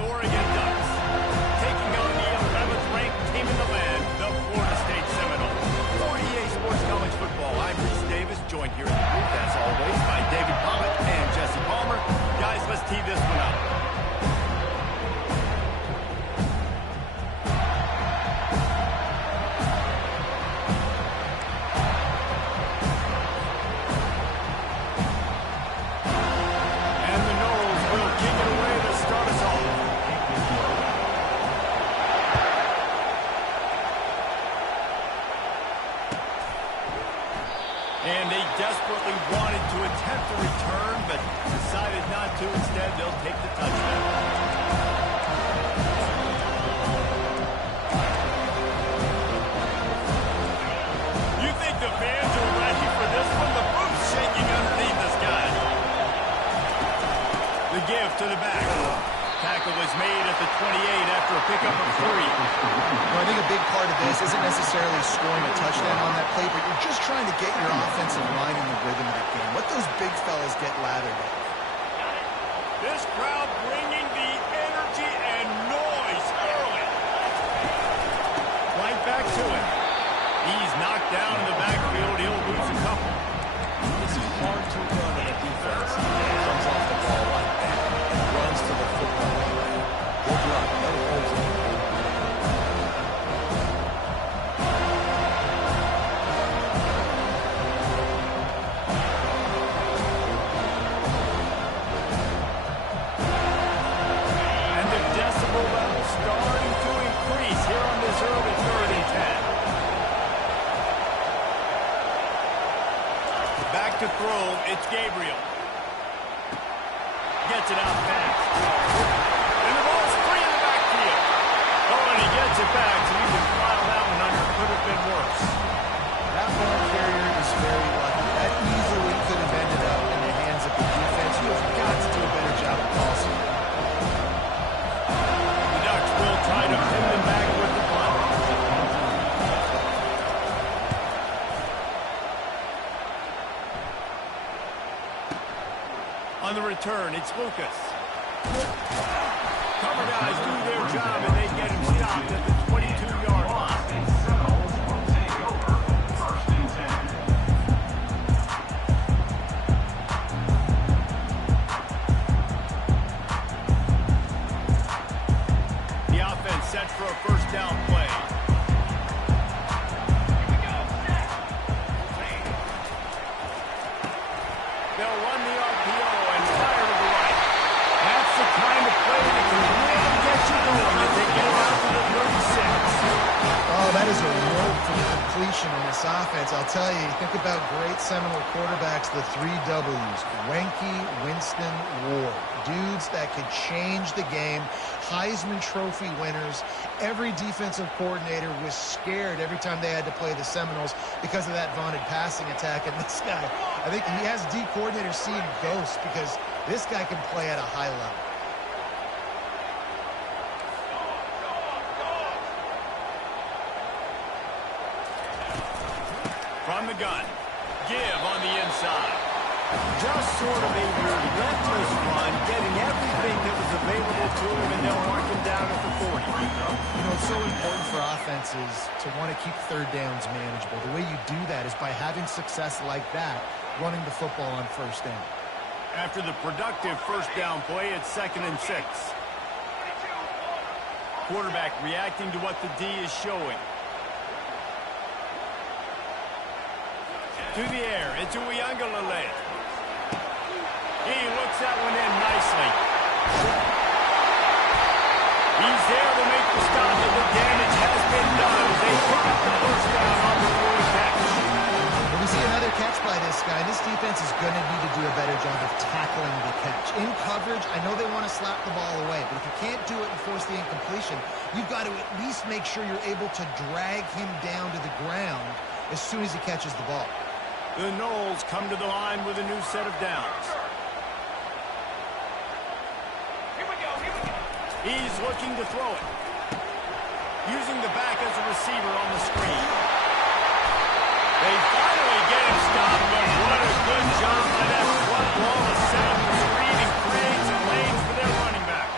Oregon Ducks, taking on the 11th ranked team in the land, the Florida State Seminoles. For EA Sports College Football, I'm Reese Davis, joined here in the booth, as always, by David Pollock and Jesse Palmer. Guys, let's tee this one up. And they desperately wanted to attempt a return, but decided not to. Instead, they'll take the touchdown. You think the fans are ready for this one? The roof's shaking underneath this guy. The give to the back. Tackle was made at the 28 after a pickup of 3. I think a big part of this isn't necessarily scoring a touchdown on that play, but you're just trying to get your offensive line in the rhythm of the game. Let those big fellas get lathered up. This crowd bringing the energy and noise early. Right back to it. He's knocked down in the backfield. He'll lose a couple. This is hard to run in a defense. Comes off the ball like that. Runs to the football. Good luck. No holes in it. And the decibel level starting to increase here on this early 3rd and 10. Back to throw. It's Gabriel. Gets it out fast. And the ball's free in the backfield. Oh, and he gets it back, so you can file that one under. Could have been worse. That ball carrier is very lucky. That easily could have ended up in the hands of the defense. You have got to do a better job of tossing. The Ducks will try to pin them back with the punt. On the return, it's Lucas. Cover guys do their job, and they get him stopped at the 22-yard line. The offense set for a first down play. They'll run the RPO and fire to the right. That's the kind of play that can really get you going as they get out to the 36. Oh, that is a rope for the completion in this offense. I'll tell you, think about great Seminole quarterbacks, the 3 W's. Wenke, Winston, Ward. Dudes that could change the game. Heisman Trophy winners. Every defensive coordinator was scared every time they had to play the Seminoles because of that vaunted passing attack. And this guy, I think he has D coordinators seeing ghosts because this guy can play at a high level. From the gun, give on the inside. Just sort of a relentless run, getting everything that was available to him, and they'll mark him down at the 40. You know, it's so important for offenses to want to keep 3rd downs manageable. The way you do that is by having success like that, running the football on 1st down. After the productive first down play, it's 2nd and 6. Quarterback reacting to what the D is showing. To the air, it's Uiagalelei. He looks that one in nicely. He's there to make the stop, and the damage has been done. They pick up the first down on the early catch. When we see another catch by this guy, this defense is going to need to do a better job of tackling the catch. In coverage, I know they want to slap the ball away, but if you can't do it and force the incompletion, you've got to at least make sure you're able to drag him down to the ground as soon as he catches the ball. The Noles come to the line with a new set of downs. He's looking to throw it. Using the back as a receiver on the screen. They finally get him stopped, but what a good job by that front wall to set up the screen and create some lanes for their running back.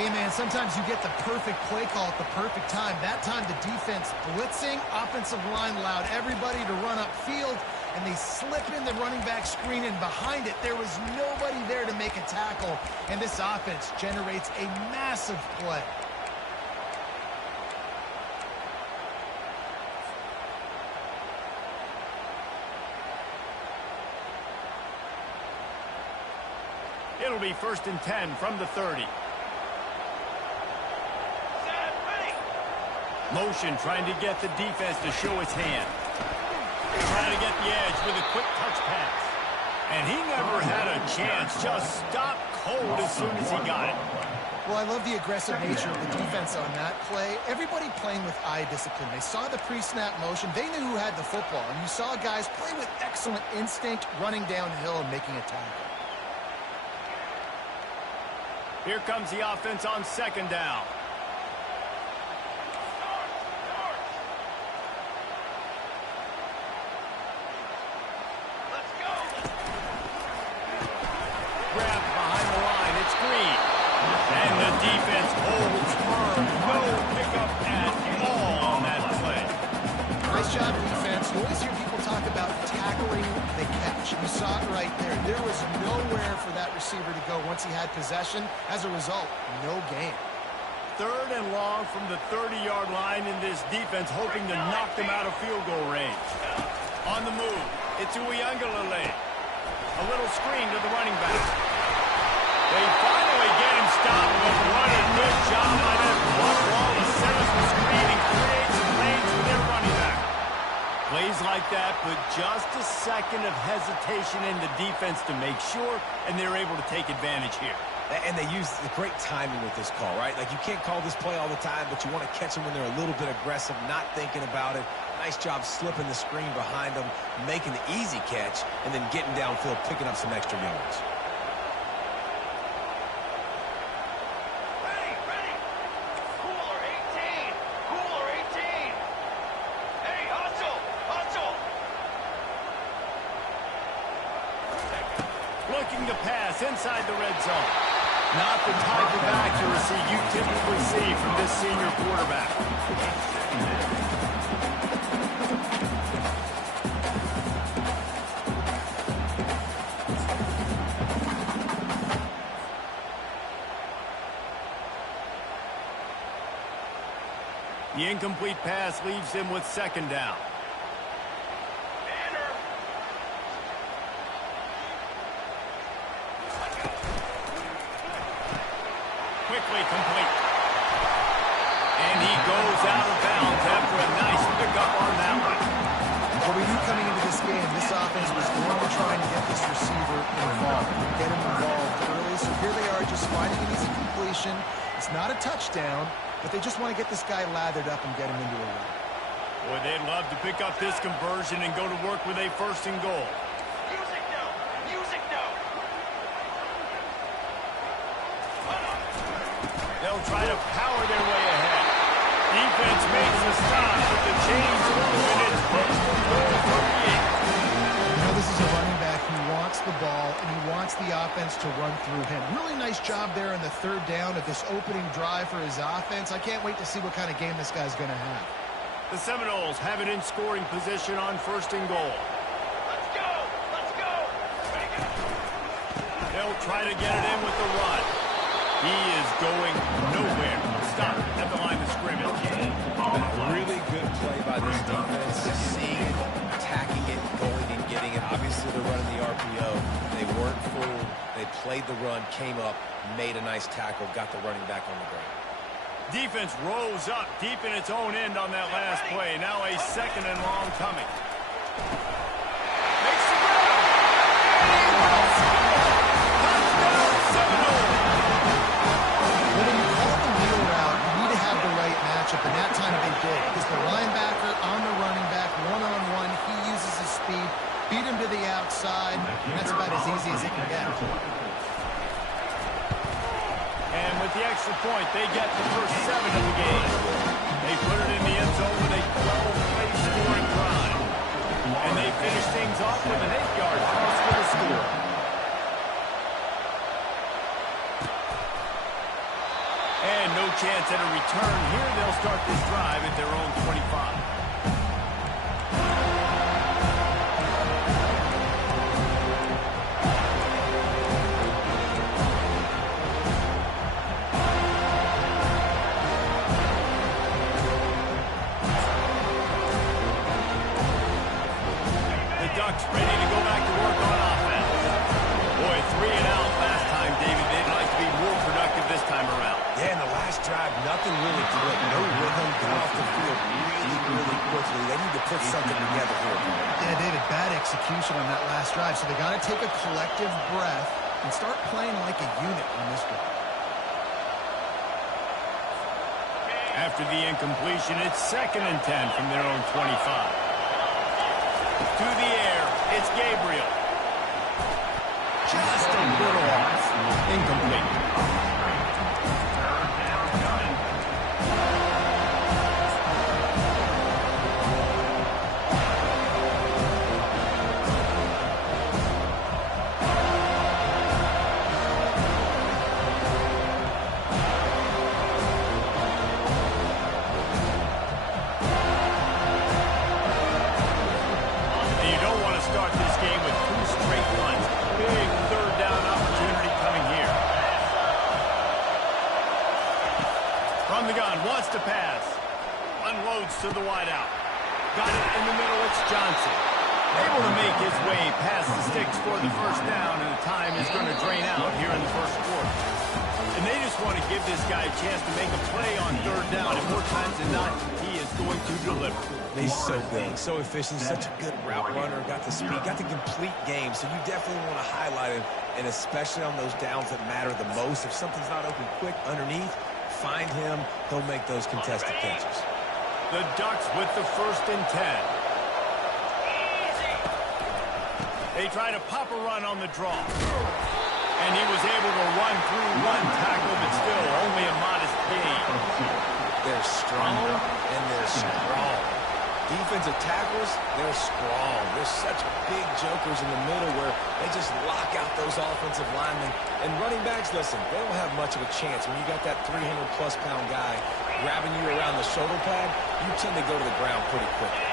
Hey, man, sometimes you get the perfect play call at the perfect time. That time the defense blitzing, offensive line allowed everybody to run upfield, and they slip in the running back screen, and behind it there was nobody there to make a tackle, and this offense generates a massive play. It'll be 1st and 10 from the 30. Motion trying to get the defense to show his hand. Trying to get the edge with a quick touch pass. And he never had a chance. Just stopped cold as soon as he got it. Well, I love the aggressive nature of the defense on that play. Everybody playing with eye discipline. They saw the pre-snap motion. They knew who had the football. And you saw guys play with excellent instinct, running downhill and making a tackle. Here comes the offense on 2nd down. Grabbed behind the line. It's Green. And the defense holds firm. No pickup at all on that play. Nice job, defense. You always hear people talk about tackling the catch. You saw it right there. There was nowhere for that receiver to go once he had possession. As a result, no gain. 3rd and long from the 30-yard line in this defense, hoping to knock them out of field goal range. On the move, it's Uiagalelei. A little screen to the running back. They finally get him stopped, but what a good job by that block wall to set up the screen and create some lanes for their running back. Plays like that, but just a second of hesitation in the defense to make sure, and they're able to take advantage here. And they use the great timing with this call, right? Like, you can't call this play all the time, but you want to catch them when they're a little bit aggressive, not thinking about it. Nice job slipping the screen behind them, making the easy catch, and then getting downfield, picking up some extra yards. Ready. Cooler 18. Cooler 18. Hey, hustle. Looking to pass inside the red zone. Not the type of accuracy you typically see from this senior quarterback. The incomplete pass leaves him with 2nd down. Quickly complete. And he goes out of bounds after a nice pickup on that one. Well, we knew coming into this game, this offense was going to try and get this receiver involved, get him involved early. So here they are just finding an easy completion. It's not a touchdown, but they just want to get this guy lathered up and get him into a run. Boy, they'd love to pick up this conversion and go to work with a 1st and goal. Music note. They'll try to power their way ahead. Defense makes the stop, but the chains move, and it's 1st and goal from the 8. You know, this is a running back who wants the ball, and he wants the offense to run through him. Really nice job there on the 3rd down of this opening drive for his offense. I can't wait to see what kind of game this guy's going to have. The Seminoles have it in scoring position on 1st and goal. Let's go. They'll try to get it in with the run. He is going nowhere. Stop at the line of scrimmage. Really good play by this defense. Seeing it, attacking it, going and getting it. Obviously, they're running the RPO. They weren't fooled. They played the run, came up, made a nice tackle, got the running back on the ground. Defense rose up deep in its own end on that last play. Now a 2nd and long coming. Makes the grab. Touchdown, Seminoles. Well, when you call the wheel route, you need to have the right matchup, and that time they did. Because the linebacker on the running back, one-on-one, he uses his speed, beat him to the outside, and that's about as easy as it can get. And with the extra point, they get the first 7 of the game. They put it in the end zone with a 12-play scoring drive. And they finish things off with an 8-yard toss for the score. And Ducks ready to go back to work on offense. Boy, 3 and out last time, David. They'd like to be more productive this time around. Yeah, in the last drive, nothing really clicked. No rhythm, got off the field really quickly. They need to put something together here. Yeah, David, bad execution on that last drive, so they got to take a collective breath and start playing like a unit on this drive. After the incompletion, it's 2nd and 10 from their own 25. To the air, it's Gabriel. Just a little off. Incomplete. From the gun, wants to pass. Unloads to the wideout. Got it in the middle, it's Johnson. Able to make his way past the sticks for the first down, and the time is going to drain out here in the first quarter. And they just want to give this guy a chance to make a play on 3rd down, and more times than not, he is going to deliver. He's so big, so efficient, such a good route runner, got the speed, got the complete game, so you definitely want to highlight him, and especially on those downs that matter the most. If something's not open quick underneath, find him, he'll make those contested catches. The Ducks with the 1st and 10. They try to pop a run on the draw. And he was able to run through one tackle, but still only a modest gain. They're strong, and they're strong. Defensive tackles, they're strong. They're such big jokers in the middle where they just lock out those offensive linemen. And running backs, listen, they don't have much of a chance. When you got that 300-plus pound guy grabbing you around the shoulder pad, you tend to go to the ground pretty quickly.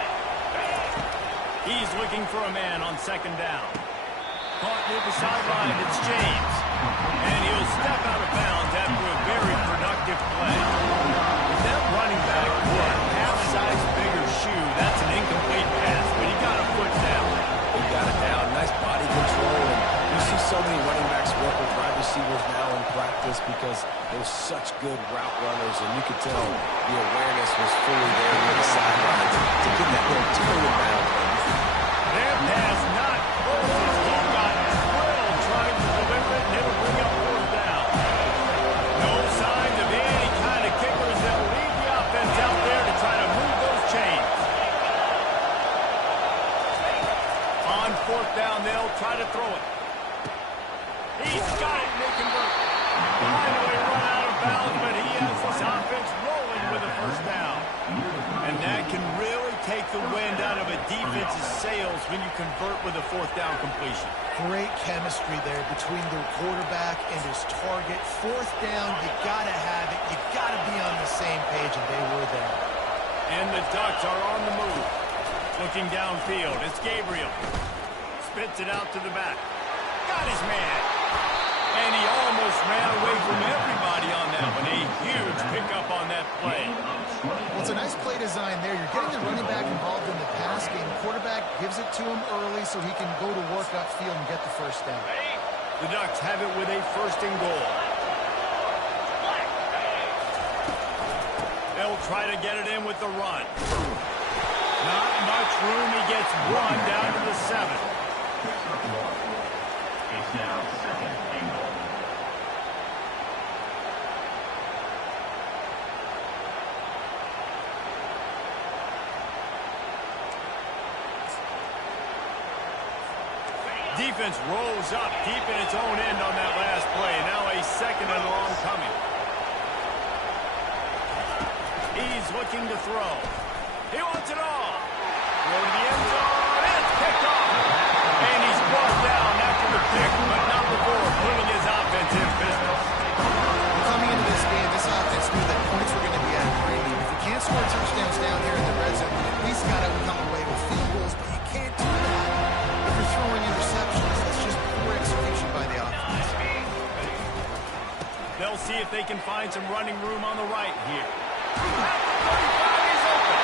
He's looking for a man on 2nd down. Caught near the sideline, it's James. And he'll step out of bounds after a very productive play. If that running back were a half-size bigger shoe, that's an incomplete pass, but he got a foot down. He got it down, nice body control. And you see so many running backs work with wide receivers now in practice because they're such good route runners, and you could tell the awareness was fully there near the sideline to get that little toe down. Their pass not close. He got drilled trying to deliver it, and it'll bring up 4th down. No signs of any kind of kickers. They'll leave the offense out there to try to move those chains. On 4th down, they'll try to throw it. He's got it, and they convert. Finally run out of bounds, but he has this offense rolling with a 1st down. And that can really take the wind out of a defense's sails when you convert with a 4th down completion. Great chemistry there between their quarterback and his target. 4th down, you got to have it. You got to be on the same page, and they were there. And the Ducks are on the move. Looking downfield, it's Gabriel. Spits it out to the back. Got his man. And he almost ran away from everybody on that one. A huge pickup on that play. Well, it's a nice play design there. You're getting the running back involved in the pass game. Quarterback gives it to him early so he can go to work upfield and get the 1st down. The Ducks have it with a 1st and goal. They'll try to get it in with the run. Not much room. He gets one down to the 7. It's now 2nd and goal. Defense rolls up deep in its own end on that last play. Now a 2nd and long coming. He's looking to throw. He wants it all. Throw to the end zone. It's picked off. And he's brought down after the pick, but not before putting his offense in business. Coming into this game, this offense knew that points were going to be at a premium. If you can't score touchdowns down here in the red zone, you at least got to come away with field goals, but you can't do that if you're throwing interceptions. That's just poor execution by the offense. They'll see if they can find some running room on the right here. At the 35, he's open.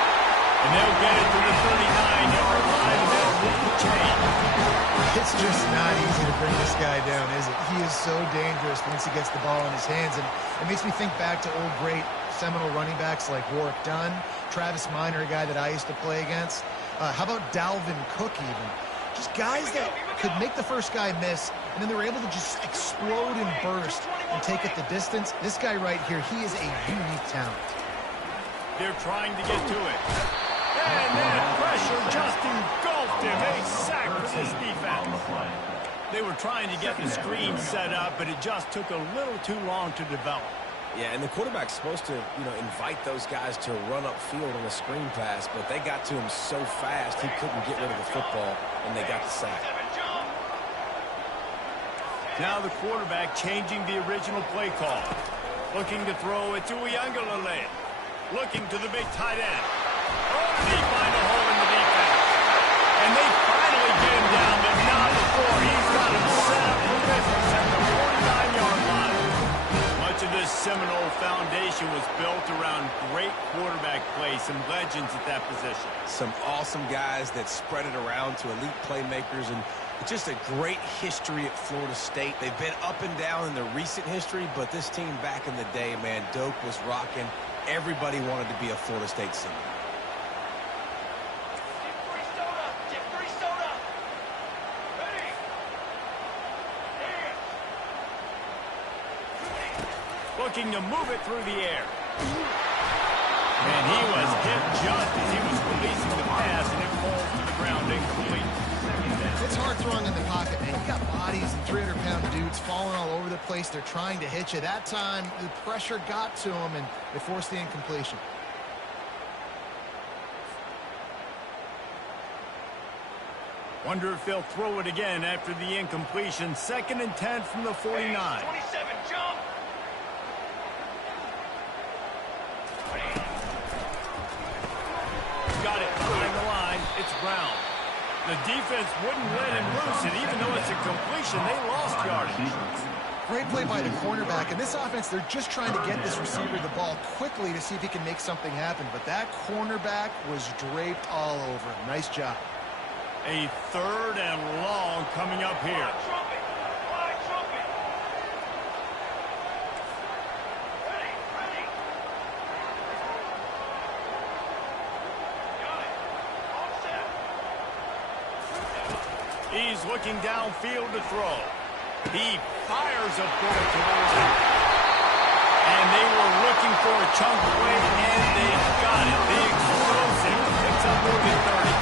And they'll get it to the 39-yard line, and they'll move the chain. burst once he gets the ball in his hands. And it makes me think back to old great Seminole running backs like Warwick Dunn, Travis Minor, a guy that I used to play against. How about Dalvin Cook even? Just guys that could make the first guy miss, and then they were able to just explode and burst and take it the distance. This guy right here, he is a unique talent. They're trying to get to it. And that pressure just engulfed him. A sack for this defense. They were trying to get the screen set up, but it just took a little too long to develop. Yeah, and the quarterback's supposed to, invite those guys to run upfield on a screen pass, but they got to him so fast he couldn't get rid of the football, and they got the sack. Now the quarterback changing the original play call. Looking to throw it to Uiagalelei. Looking to the big tight end. Oh, did he find a hole in the defense? And they finally get him down, but not before. He's got him set up for business at the 49-yard line. Much of this Seminole foundation was built around great quarterback play, some legends at that position. Some awesome guys that spread it around to elite playmakers, and just a great history at Florida State. They've been up and down in the recent history, but this team back in the day, man, Doak was rocking. Everybody wanted to be a Florida State Seminole. Get free soda. Ready. Looking to move it through the air. And he was hit just as he was releasing the pass, and it falls to the ground incomplete. It's hard throwing in the pocket, man. You got bodies and 300-pound dudes falling all over the place. They're trying to hit you. That time, the pressure got to him, and it forced the incompletion. Wonder if they'll throw it again after the incompletion. 2nd and 10 from the 49. 27, jump. Got it behind the line. It's Brown. The defense wouldn't let him loose, and even though it's a completion, they lost yardage. Great play by the cornerback. In this offense, they're just trying to get this receiver the ball quickly to see if he can make something happen. But that cornerback was draped all over him. Nice job. A 3rd and long coming up here. Trumpet. Wide trumpet. Ready. Got it. All set. He's looking downfield to throw. He fires a bullet towards it. And they were looking for a chunk play, and they got it. The explosive picks up more than 30.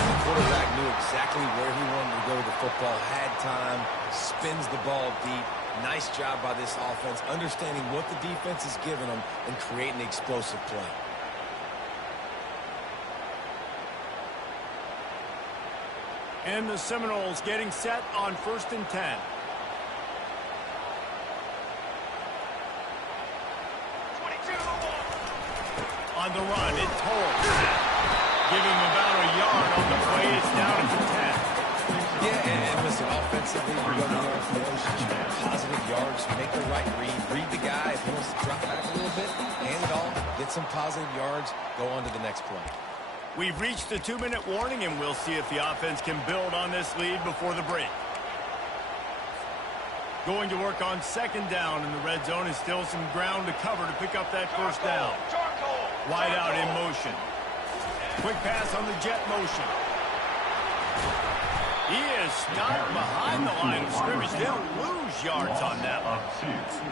The quarterback knew exactly where he wanted to go with the football, had time, spins the ball deep. Nice job by this offense, understanding what the defense is giving them and creating the explosive play. And the Seminoles getting set on 1st and 10. On the run, it's Holmes. Give him about a yard on the play. It's down at the 10. Yeah, and listen, offensively, you're going to learn from those positive yards, make the right read the guy. If he wants to drop back a little bit, hand it off, get some positive yards, go on to the next play. We've reached the 2-minute warning, and we'll see if the offense can build on this lead before the break. Going to work on 2nd down in the red zone, and still some ground to cover to pick up that 1st down. Wide out in motion. Quick pass on the jet motion. He is stopped behind the line of scrimmage. They'll lose yards on that one.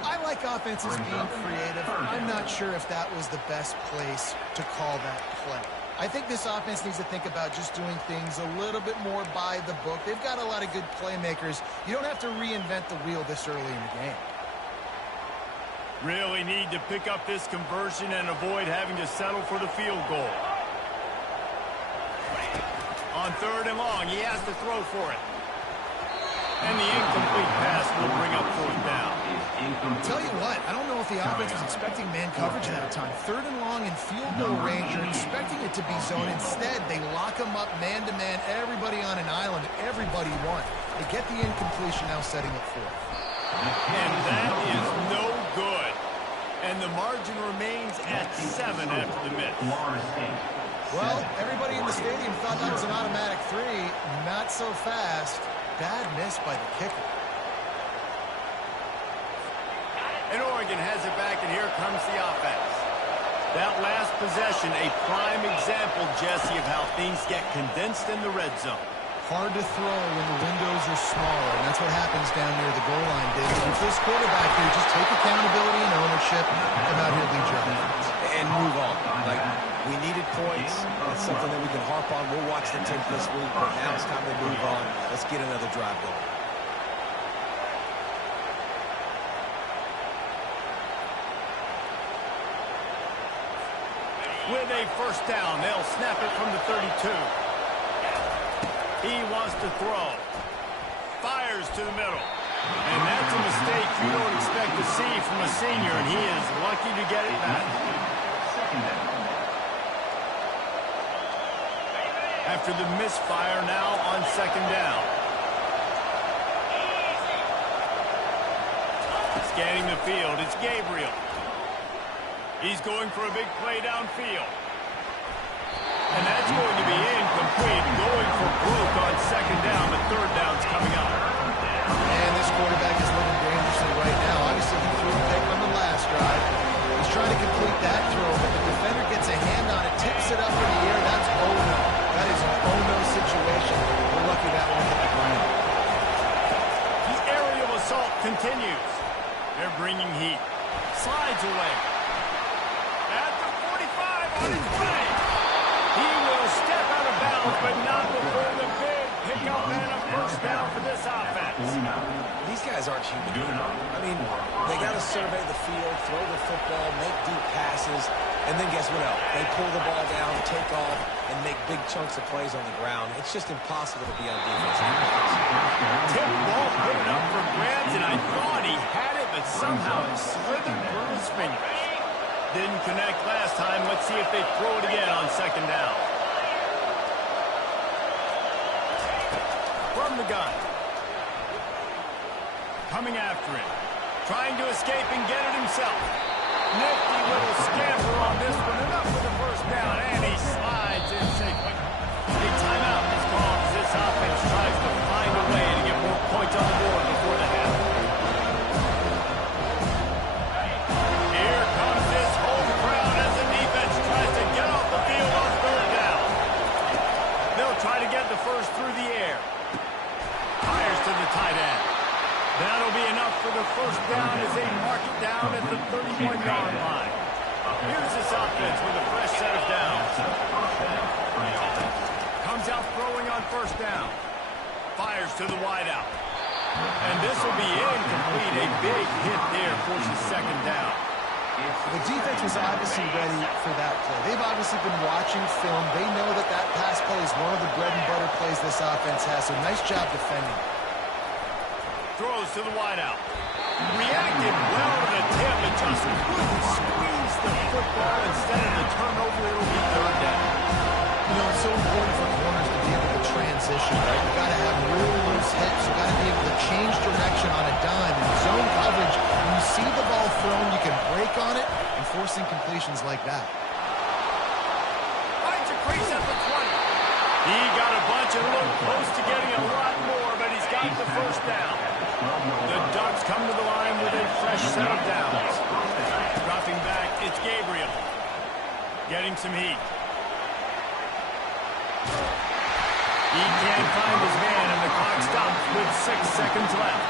I like offenses being creative. I'm not sure if that was the best place to call that play. I think this offense needs to think about just doing things a little bit more by the book. They've got a lot of good playmakers. You don't have to reinvent the wheel this early in the game. Really need to pick up this conversion and avoid having to settle for the field goal. On 3rd and long, he has to throw for it. And the incomplete pass will bring up 4th down. Tell you what, I don't know if the offense was expecting man coverage that time. 3rd and long in field goal range, you're expecting it to be zone. Instead, they lock them up man-to-man, everybody on an island, everybody won. They get the incompletion, now setting it 4th. And that is no good. And the margin remains at 7 after the miss. Well, everybody in the stadium thought that was an automatic 3. Not so fast. Bad miss by the kicker. And Oregon has it back, and here comes the offense. That last possession, a prime example, Jesse, of how things get condensed in the red zone. Hard to throw when the windows are smaller, and that's what happens down near the goal line, David. If this quarterback here, just take accountability and ownership, come out here and lead your offense. And move on. Like, we needed points. That's something that we can harp on. We'll watch the tape this week, but now it's time to move on. Let's get another drive going. With a first down, they'll snap it from the 32. He wants to throw. Fires to the middle. And that's a mistake you don't expect to see from a senior, and he is lucky to get it back. After the misfire, now on second down. Scanning the field, it's Gabriel. He's going for a big play downfield. And that's going to be incomplete. Going for broke on second down, but third down's coming up. And this quarterback is living dangerously right now. Obviously, he threw a pick on the last drive. He's trying to complete that throw, but the defender gets a hand on it, tips it up in the air. That's oh-no. That is an oh-no situation. We're lucky that one hit the ground. The aerial assault continues. They're bringing heat. Slides away. At the 45 on his way. He will step out of bounds, but not before the big pickup and a first down for this offense. These guys aren't human. I mean, they got to survey the field, throw the football, make deep passes, and then guess what else? They pull the ball down, take off, and make big chunks of plays on the ground. It's just impossible to be on defense. Tip ball put it up for grabs, and I thought he had it, but somehow it slithered through his fingers. Didn't connect last time. Let's see if they throw it again on second down. From the gun. Coming after him. Trying to escape and get it himself. Nifty little scamper on this one. Enough for the first down, and he slides in safely. A timeout is called as this offense tries to find a way to get more points on the board before the half. Here comes this home crowd as the defense tries to get off the field on third down. They'll try to get the first through the air. Fires to the tight end. That'll be enough for the first down as they mark it down at the 31-yard line. Here's this offense with a fresh set of downs. Comes out throwing on first down. Fires to the wideout. And this will be incomplete. A big hit there forces second down. The defense was obviously ready for that play. They've obviously been watching film. They know that that pass play is one of the bread and butter plays this offense has. So nice job defending. Throws to the wideout. Reacted well to the tip, but just couldn't squeeze the football. Instead of the turnover, it'll be third down. You know, it's so important for corners to be able to transition, right? You've got to have really loose hips. You've got to be able to change direction on a dime. In zone coverage, when you see the ball thrown, you can break on it and force incompletions like that. Finds a crease at the 20. He got a bunch and looked close to getting a lot more, but he's got the first down. The Ducks come to the line with a fresh set of downs. Dropping back, it's Gabriel. Getting some heat. He can't find his man, and the clock stops with 6 seconds left.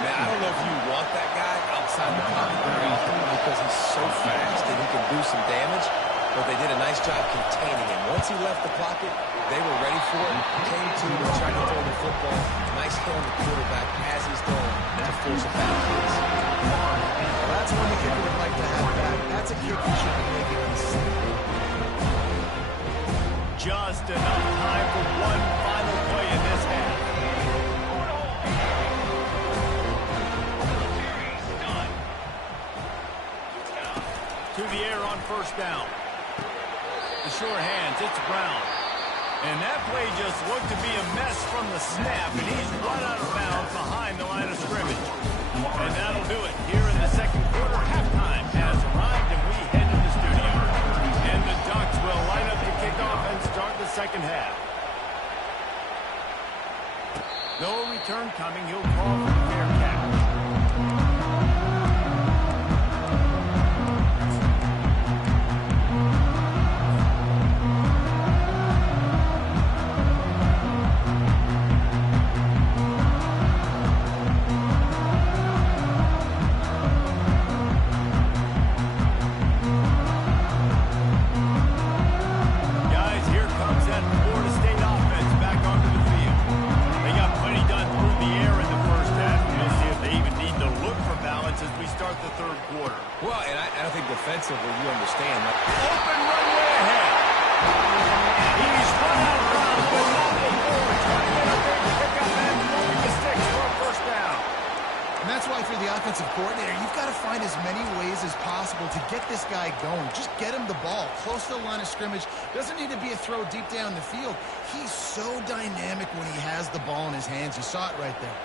Man, I don't know if you want that guy outside the pocket very often because he's so fast and he can do some damage, but they did a nice job containing him. Once he left the pocket, they were ready for it, came to him and tried to throw the football. Nice hit on the quarterback as he's going to force a foul. Well, that's one the kicker would like to have back. That's a kick he should be making in the season. Just enough time for one final play in this half. To the air on first down. The sure hands, it's Brown. And that play just looked to be a mess from the snap, and he's run out of bounds behind the line of scrimmage. And that'll do it here in the second quarter. Halftime has arrived, and we head to the studio. And the Ducks will line up to kick off and start the second half. No return coming. He'll call for the fair catch. offensively, you understand. Open runway ahead. He's run out of bounds, but not before. Trying to get a big pickup and throwing the sticks for a first down. And that's why for the offensive coordinator, you've got to find as many ways as possible to get this guy going. Just get him the ball close to the line of scrimmage. Doesn't need to be a throw deep down the field. He's so dynamic when he has the ball in his hands. You saw it right there.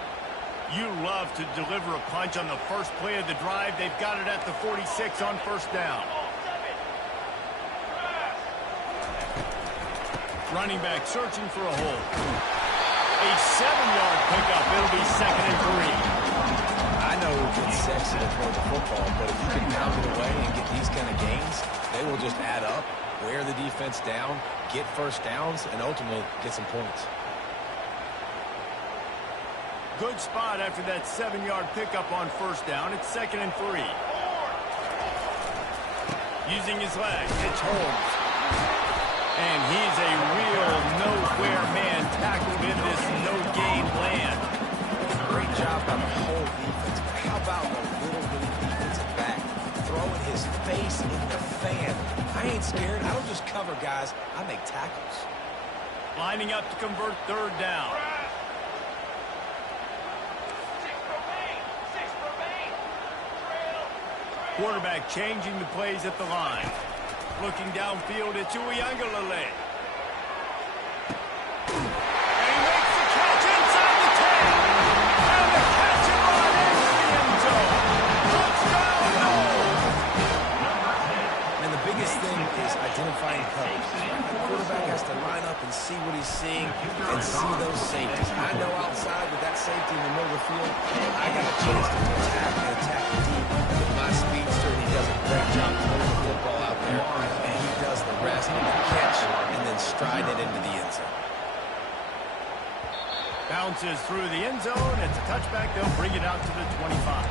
You love to deliver a punch on the first play of the drive. They've got it at the 46 on first down. Running back searching for a hole. A 7-yard pickup. It'll be 2nd and 3. I know it gets sexy to throw the football, but if you can pound it away and get these kind of gains, they will just add up, wear the defense down, get first downs, and ultimately get some points. Good spot after that 7-yard pickup on first down. It's 2nd and 3. Using his leg, it's Holmes. And he's a real nowhere man tackled in this no-gain land. Great job by the whole defense. But how about the little bitty defensive back throwing his face in the fan? I ain't scared. I don't just cover guys. I make tackles. Lining up to convert third down. Quarterback changing the plays at the line. Looking downfield, it's Uiagalelei. And he makes the catch inside the 10. And the catch and run into the end zone. Touchdown, no! And the biggest thing is identifying coverage. The quarterback has to line up and see what he's seeing and see those safeties. I know outside with that safety in the middle of the field, I got a chance to attack and attack the deep with my speedster, and he does a great job pulling the football out there, and he does the rest of the catch and then stride it into the end zone. Bounces through the end zone. It's a touchback. They'll bring it out to the 25.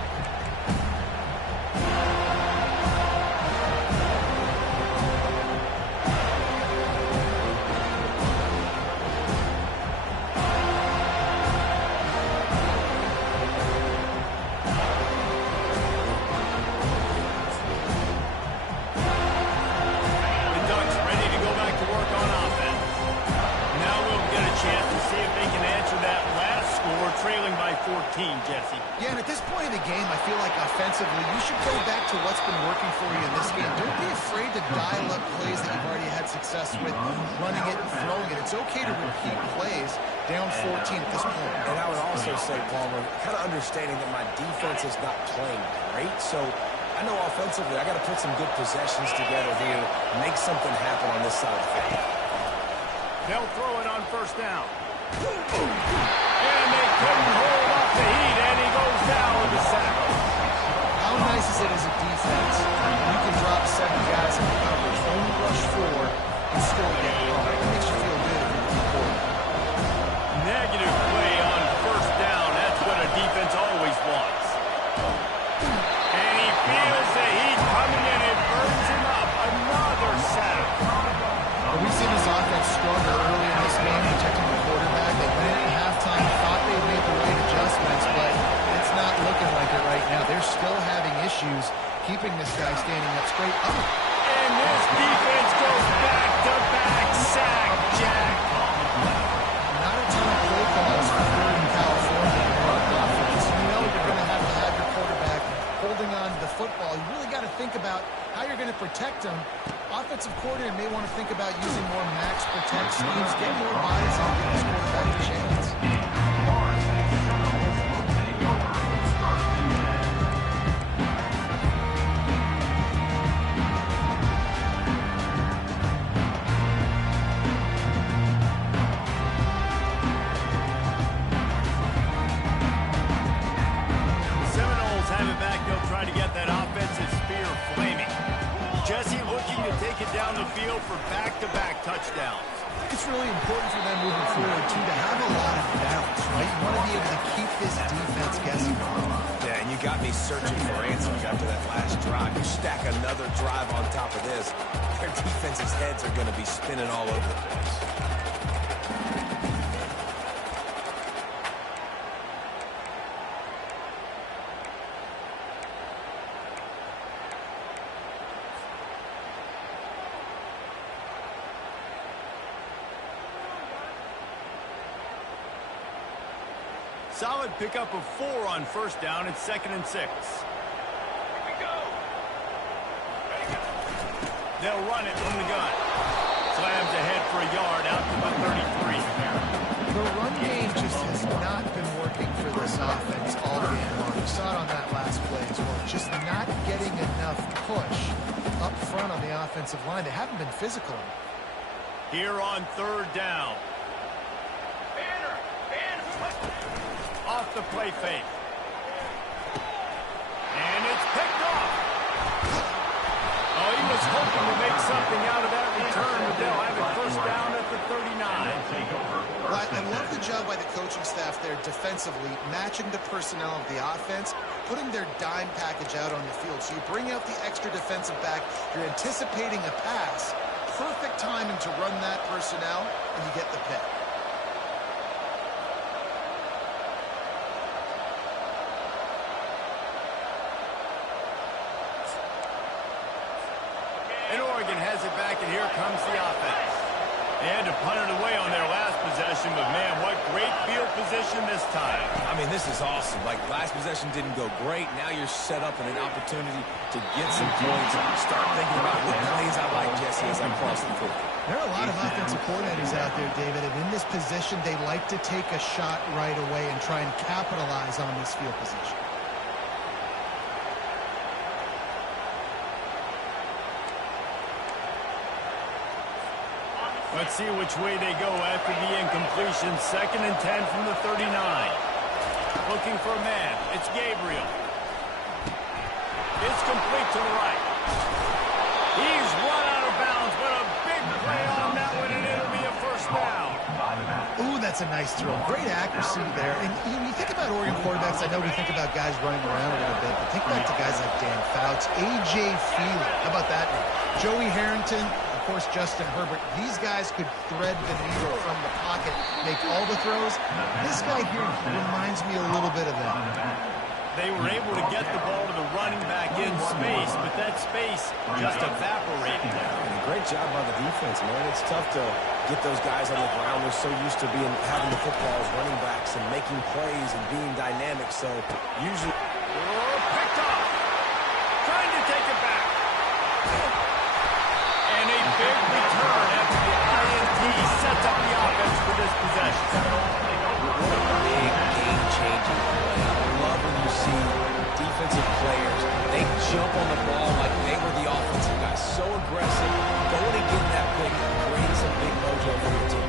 Trailing by 14, Jesse. Yeah, and at this point in the game, I feel like offensively, you should go back to what's been working for you in this game. Don't be afraid to dial up plays that you've already had success with, running it and throwing it. It's okay to repeat plays down 14 at this point. And I would also say, Palmer, kind of understanding that my defense is not playing great, so I know offensively I got to put some good possessions together here, make something happen on this side of the field. They'll throw it on first down. And they couldn't hold off the heat, and he goes down with the sack. How nice is it as a defense? You can drop 7 guys in coverage, only rush 4, and still get home. It makes you feel good if you're the quarterback. Negative play on first down. That's what a defense always wants. And he feels the heat coming in. It burns him up. Another sack. We've seen this offense struggle early in this game, protecting the quarterback. They went in at halftime, thought they made the right adjustments, but it's not looking like it right now. They're still having issues keeping this guy standing up straight up. And this defense goes back-to-back sack, Jack. Not a ton of play calls for third in California in our offense. You know you're going to have your quarterback holding on to the football. You really got to think about how you're going to protect him. Offensive coordinator may want to think about using more max protect schemes, get more bodies and give his quarterback a chance. The Seminoles have it back. They'll try to get that offensive spear flaming. Jesse looking to take it down the field for back-to-back touchdowns. It's really important for them moving forward, too, to have a lot of balance, right? You want to be able to keep this defense guessing. Yeah, and you got me searching for answers after that last drive. You stack another drive on top of this, their defense's heads are going to be spinning all over the place. Solid pickup of 4 on first down. It's 2nd and 6. Here we go. Ready, go. They'll run it from the gun. Slams ahead for a yard out to the 33. The run game just has not been working for this offense all game long. We saw it on that last play as well. Just not getting enough push up front on the offensive line. They haven't been physical. Here on 3rd down. Banner. Off the play fake. And it's picked off. Oh, he was hoping to make something out of that return, but they'll have it first down at the 39. Well, I love the job by the coaching staff there defensively, matching the personnel of the offense, putting their dime package out on the field. So you bring out the extra defensive back, you're anticipating a pass, perfect timing to run that personnel, and you get the pick. And Oregon has it back, and here comes the offense. They had to punt it away on their last possession, but man, what great field position this time. I mean, this is awesome. Like, last possession didn't go great. Now you're set up in an opportunity to get some points and start thinking about what plays I like, Jesse, as I cross the field. There are a lot of offensive coordinators out there, David, and in this position, they like to take a shot right away and try and capitalize on this field position. Let's see which way they go after the incompletion. 2nd and 10 from the 39. Looking for a man. It's Gabriel. It's complete to the right. He's run out of bounds, but a big play on that one, and it'll be a first down. Ooh, that's a nice throw. Great accuracy there. And you think about Oregon quarterbacks, I know we think about guys running around a little bit, but think back to guys like Dan Fouts, A.J. Feely. How about that? Joey Harrington, of course, Justin Herbert. These guys could thread the needle from the pocket, make all the throws. This guy here reminds me a little bit of that. They were able to get the ball to the running back in space, but that space just evaporated. And great job by the defense, man. It's tough to get those guys on the ground. They're so used to having the football as running backs and making plays and being dynamic. So usually... Oh, picked off. Trying to take it back. And a big return after the INT sets up the offense for this possession. What a big game-changing play. I love when you see defensive players, they jump on the ball like they were the offensive guys. So aggressive, going and getting that pick, creating some big mojo for your team.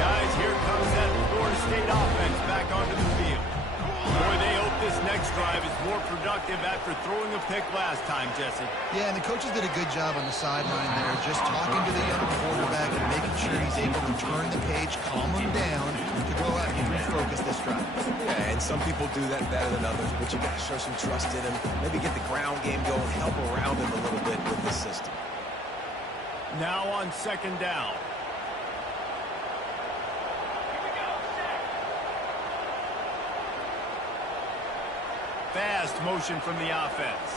Guys, here comes that Florida State offense back onto the field. Boy, they hope this next drive is more productive after throwing a pick last time, Jesse. Yeah, and the coaches did a good job on the sideline there, just talking to the young quarterback and making sure he's able to turn the page, calm him down, to go out and refocus this drive. Yeah, and some people do that better than others, but you got to show some trust in him, maybe get the ground game going, help around him a little bit with this system. Now on 2nd down. Fast motion from the offense.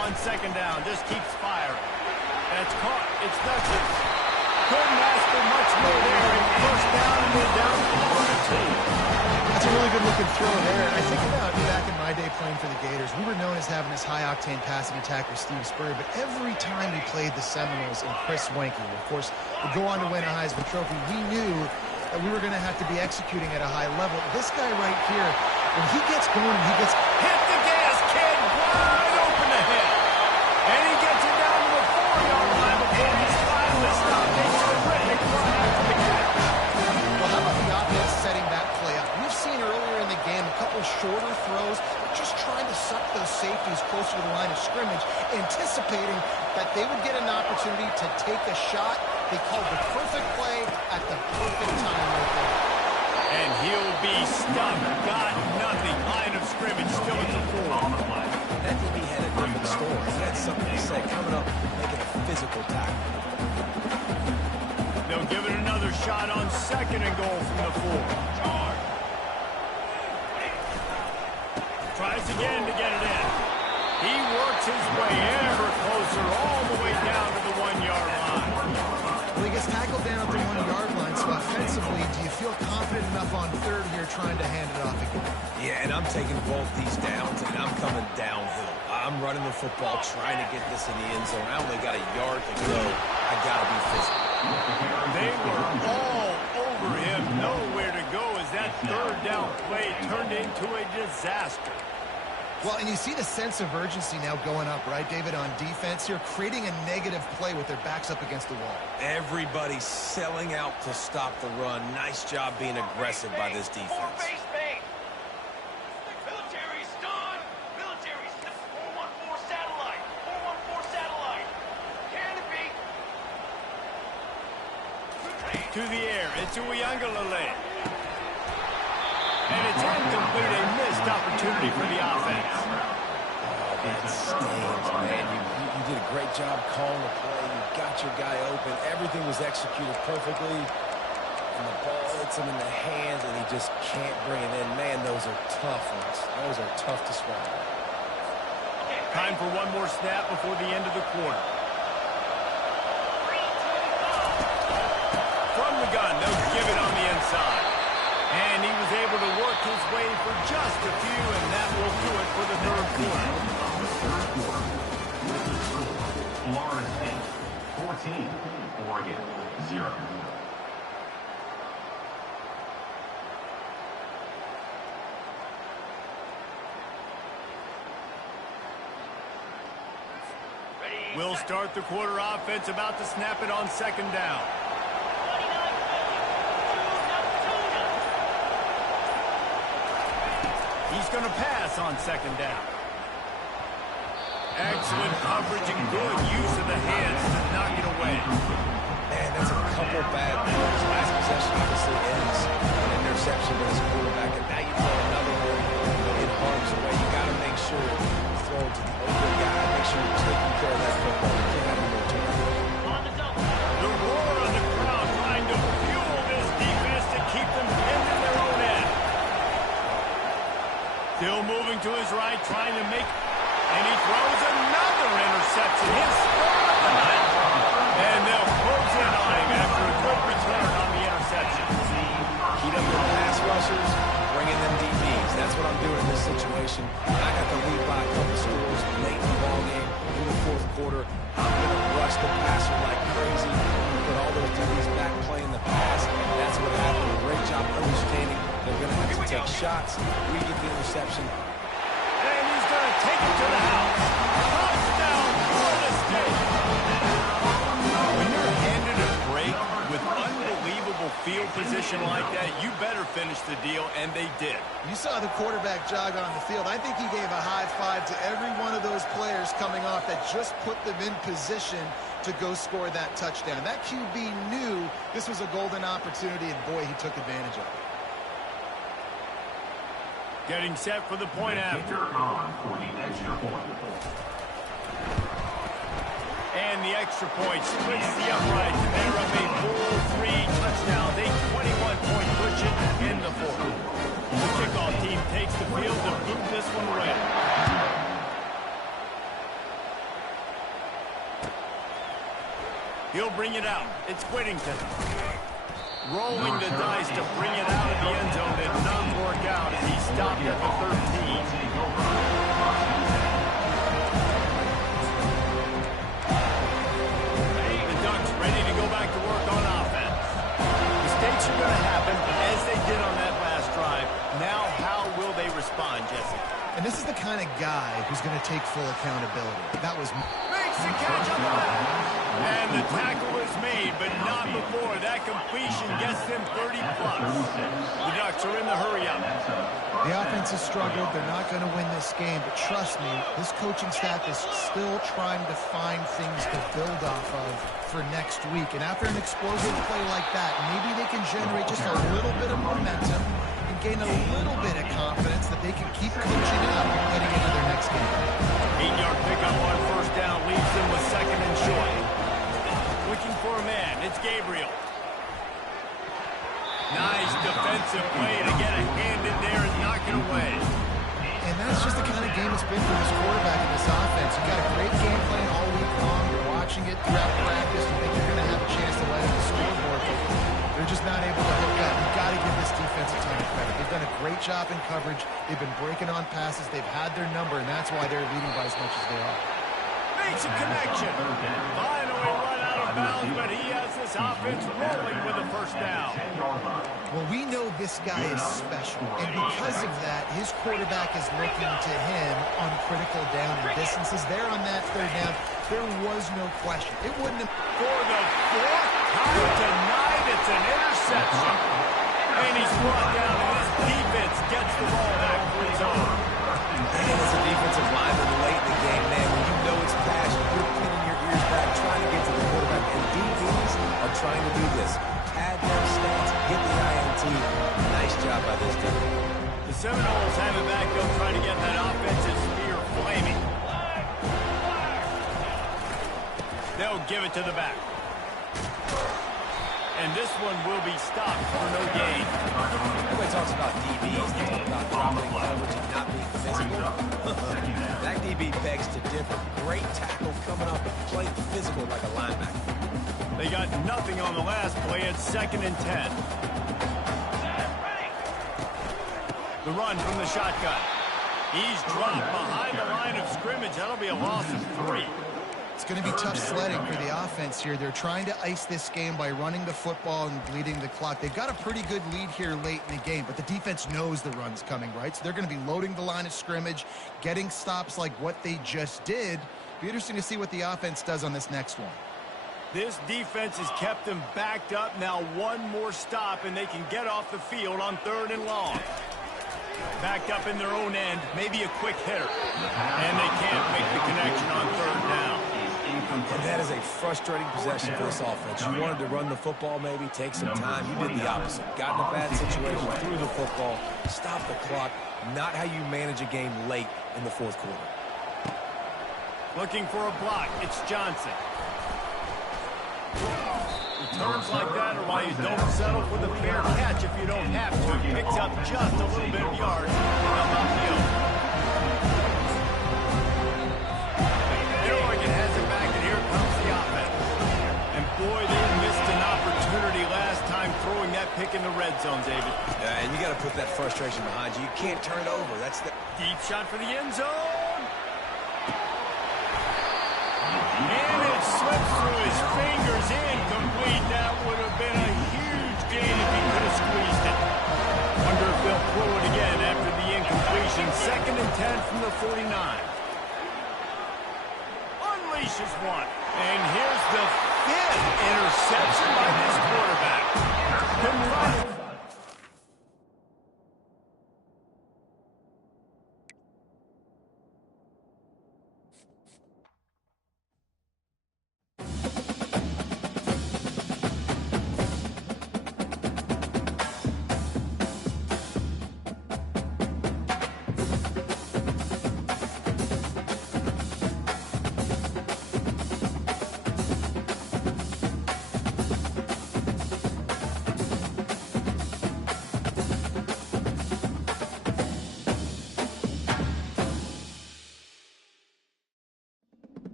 On 2nd down, just keeps firing. That's caught. It's Dutchess. Couldn't ask for much more there. And first down, and we're down to the 2. That's a really good-looking throw there. I think about back in my day playing for the Gators, we were known as having this high-octane passing attack with Steve Spurrier, but every time we played the Seminoles and Chris Weinke, of course, would go on to win a Heisman Trophy, we knew that we were going to have to be executing at a high level. This guy right here, when he gets going, he gets... Hit the gas, kid! Wide open ahead. And he gets it down to the 4-yard line before he's finally stopped. A terrific run after the catch. Well, how about the offense setting that play up? We've seen earlier in the game a couple shorter throws, just trying to suck those safeties closer to the line of scrimmage, anticipating that they would get an opportunity to take a shot. They called the perfect play at the perfect time right there. And he'll be stumped. Got nothing. Line of scrimmage still at the 4. That DB had a different story. He had something to say, coming up, making a physical tackle. They'll give it another shot on 2nd and goal from the 4. Tries again to get it in. He works his way ever closer, all the way down to the 1-yard line. Well, he gets tackled down at the 1-yard line, so offensively, do you feel confident enough off on third here, trying to hand it off again. Yeah, and I'm taking both these downs, and I'm coming downhill. I'm running the football, trying to get this in the end zone. I only got a yard to go. I got to be physical. They were all over him. Nowhere to go as that third down play turned into a disaster. Well, and you see the sense of urgency now going up, right, David, on defense here, creating a negative play with their backs up against the wall. Everybody's selling out to stop the run. Nice job being aggressive by this defense. More base base. Military's done. Military's done. 414 satellite. 414 satellite. Canopy. To the air, it's Uiagalelei. And it's incomplete, a missed opportunity for the offense. Oh, that stings, man. You did a great job calling the play. You got your guy open. Everything was executed perfectly. And the ball hits him in the hands, and he just can't bring it in. Man, those are tough ones. Those are tough to swallow. Time for one more snap before the end of the quarter. From the gun, they'll give it on the inside. And he was able to work his way for just a few, and that will do it for the third quarter. Florida State 14, Oregon 0. We'll start the quarter offense, about to snap it on second down. He's going to pass on second down. Excellent coverage and good use of the hands to knock it away. Man, that's a couple bad throws. Last possession obviously ends an interception by his quarterback, and now you throw another one. It harms away. You got to make sure you throw it to the open guy. Make sure you're taking care of that football. You can't have more turnovers. The roar of the crowd trying to fuel this defense to keep them pinned in their own end. Still moving to his right, trying to make, and he throws another interception. His third of the night. And they'll close in on him after a good return on the interception. Heat up your pass rushers, bring in them DBs. That's what I'm doing in this situation. I got the lead by a couple scores late in the ballgame, in the fourth quarter. I'm going to rush the passer like crazy. Put all those DBs back playing the pass. That's what happened. Great job understanding they're going to have to take shots. We get the interception. And he's going to take it to the house. Touchdown, Florida State. When you're handed a break with unbelievable field position like that, you better finish the deal, and they did. You saw the quarterback jog on the field. I think he gave a high five to every one of those players coming off that just put them in position to go score that touchdown. That QB knew this was a golden opportunity, and boy, he took advantage of it. Getting set for the point after. On for the extra point. And the extra point splits the uprights, and they're up a full 3 touchdowns, a 21-point cushion in the fourth. The kickoff team takes the field to boot this one away. He'll bring it out. It's Whittington. Rolling the dice to bring it out of the end zone. Did not work out as he stopped at the 13. The Ducks ready to go back to work on offense. Mistakes are going to happen as they did on that last drive. Now how will they respond, Jesse? And this is the kind of guy who's going to take full accountability. That was... Makes the catch on the back. And the tackle is made, but not before. That completion gets them 30-plus. The Ducks are in the hurry-up. The offense has struggled. They're not going to win this game, but trust me, this coaching staff is still trying to find things to build off of for next week. And after an explosive play like that, maybe they can generate just a little bit of momentum and gain a little bit of confidence that they can keep coaching up heading into their next game. 8-yard pickup on first down leaves them with second and short. Looking for a man. It's Gabriel. Nice defensive play to get a hand in there and knock it away. And that's just the kind of game it's been for this quarterback in this offense. You got a great game plan all week long. You're watching it throughout practice. You think you're going to have a chance to let it the scoreboard, but they're just not able to hook up. You got to give this defense a great job in coverage. They've been breaking on passes. They've had their number, and that's why they're leading by as much as they are. Makes a connection. Finally run out of bounds, but he has this offense rolling with a first down. Well, we know this guy is special, and because of that, his quarterback is looking to him on critical down and distances. There on that third down, there was no question. It wouldn't have... For the fourth time tonight, it's an interception. And he's brought down, and this defense gets the ball back for his own. And as a defensive lineman late in the game, man, when you know it's passion, you're pinning your ears back, trying to get to the quarterback. And DBs are trying to do this. Pad their stance, get the INT. Nice job by this team. The Seminoles have it back up, trying to get that offensive spear flaming. They'll give it to the back. And this one will be stopped for no gain. Everybody talks about DBs. They talk about dropping coverage and not being physical. That DB begs to differ. Great tackle coming up and playing physical like a linebacker. They got nothing on the last play at 2nd and 10. The run from the shotgun. He's dropped behind the line of scrimmage. That'll be a loss of 3. It's going to be tough sledding for the offense here. They're trying to ice this game by running the football and bleeding the clock. They've got a pretty good lead here late in the game, but the defense knows the run's coming, right? So they're going to be loading the line of scrimmage, getting stops like what they just did. Be interesting to see what the offense does on this next one. This defense has kept them backed up. Now one more stop, and they can get off the field on 3rd and long. Backed up in their own end, maybe a quick hitter. And they can't make the connection on 3rd down. And that is a frustrating possession for this offense. You wanted to run the football, maybe take some time. You did the opposite. Got in a bad situation, threw the football, stopped the clock. Not how you manage a game late in the 4th quarter. Looking for a block. It's Johnson. Returns like that are why you don't settle for the fair catch if you don't have to. Picks up just a little bit of yards and up the field. And Oregon has it back, and here comes the offense. And boy, they missed an opportunity last time throwing that pick in the red zone, David. And you got to put that frustration behind you. You can't turn it over. That's the Deep shot for the end zone. And it slips through his fingers, incomplete. That would have been a huge gain if he could have squeezed it. Wonder if they'll throw it again after the incompletion. 2nd and 10 from the 49. Unleashes one. And here's the 5th interception by this quarterback.